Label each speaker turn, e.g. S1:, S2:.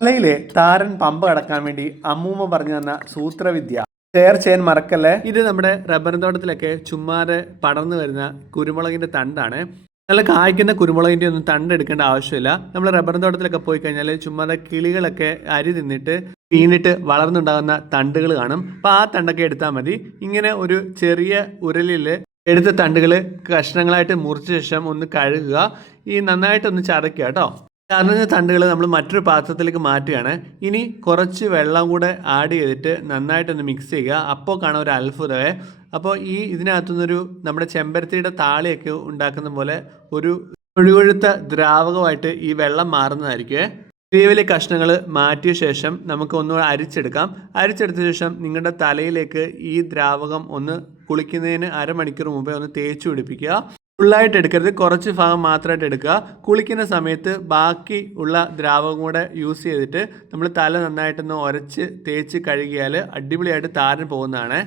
S1: തലയിലെ താരൻ പമ്പ് കടക്കാൻ വേണ്ടി അമ്മൂമ്മ പറഞ്ഞു തന്ന സൂത്രവിദ്യ. ഷെയർ ചെയ്യാൻ മറക്കല്ലേ? ഇത് നമ്മുടെ റബ്ബർ തോട്ടത്തിലൊക്കെ ചുമ്മാതെ പടർന്നു വരുന്ന കുരുമുളകിന്റെ തണ്ടാണ്. നല്ല കായ്ക്കുന്ന കുരുമുളകിന്റെ ഒന്നും തണ്ട് എടുക്കേണ്ട ആവശ്യമില്ല. നമ്മൾ റബ്ബർ തോട്ടത്തിലൊക്കെ പോയി കഴിഞ്ഞാൽ ചുമ്മാതെ കിളികളൊക്കെ അരി തിന്നിട്ട് വീണിട്ട് വളർന്നുണ്ടാകുന്ന തണ്ടുകൾ കാണും. അപ്പോൾ ആ തണ്ടൊക്കെ എടുത്താൽ മതി. ഇങ്ങനെ ഒരു ചെറിയ ഉരലിൽ എടുത്ത തണ്ടുകൾ കഷ്ണങ്ങളായിട്ട് മുറിച്ച ശേഷം ഒന്ന് കഴുകുക. ഈ നന്നായിട്ടൊന്ന് ചതയ്ക്കുക കേട്ടോ. കറഞ്ഞ തണ്ടുകൾ നമ്മൾ മറ്റൊരു പാത്രത്തിലേക്ക് മാറ്റുകയാണ്. ഇനി കുറച്ച് വെള്ളം കൂടെ ആഡ് ചെയ്തിട്ട് നന്നായിട്ടൊന്ന് മിക്സ് ചെയ്യുക. അപ്പോൾ കാണാൻ ഒരു അത്ഭുതമേ. അപ്പോൾ ഈ ഇതിനകത്തുനിന്നൊരു നമ്മുടെ ചെമ്പരത്തിയുടെ താളിയൊക്കെ ഉണ്ടാക്കുന്ന പോലെ ഒരു ഒഴുകൊഴുത്ത ദ്രാവകമായിട്ട് ഈ വെള്ളം മാറുന്നതായിരിക്കുമേ വലിയ വലിയ കഷ്ണങ്ങൾ മാറ്റിയ ശേഷം നമുക്ക് ഒന്നുകൂടെ അരിച്ചെടുക്കാം. അരിച്ചെടുത്ത ശേഷം നിങ്ങളുടെ തലയിലേക്ക് ഈ ദ്രാവകം ഒന്ന് കുളിക്കുന്നതിന് അരമണിക്കൂർ മുമ്പേ ഒന്ന് തേച്ച് പിടിപ്പിക്കുക. ഫുള്ളായിട്ട് എടുക്കരുത്. കുറച്ച് ഭാഗം മാത്രമായിട്ട് എടുക്കുക. കുളിക്കുന്ന സമയത്ത് ബാക്കി ഉള്ള ദ്രാവകം കൂടെ യൂസ് ചെയ്തിട്ട് നമ്മൾ തല നന്നായിട്ടൊന്ന് ഉരച്ച് തേച്ച് കഴുകിയാൽ അടിപൊളിയായിട്ട് താരൻ പോകുന്നതാണ്.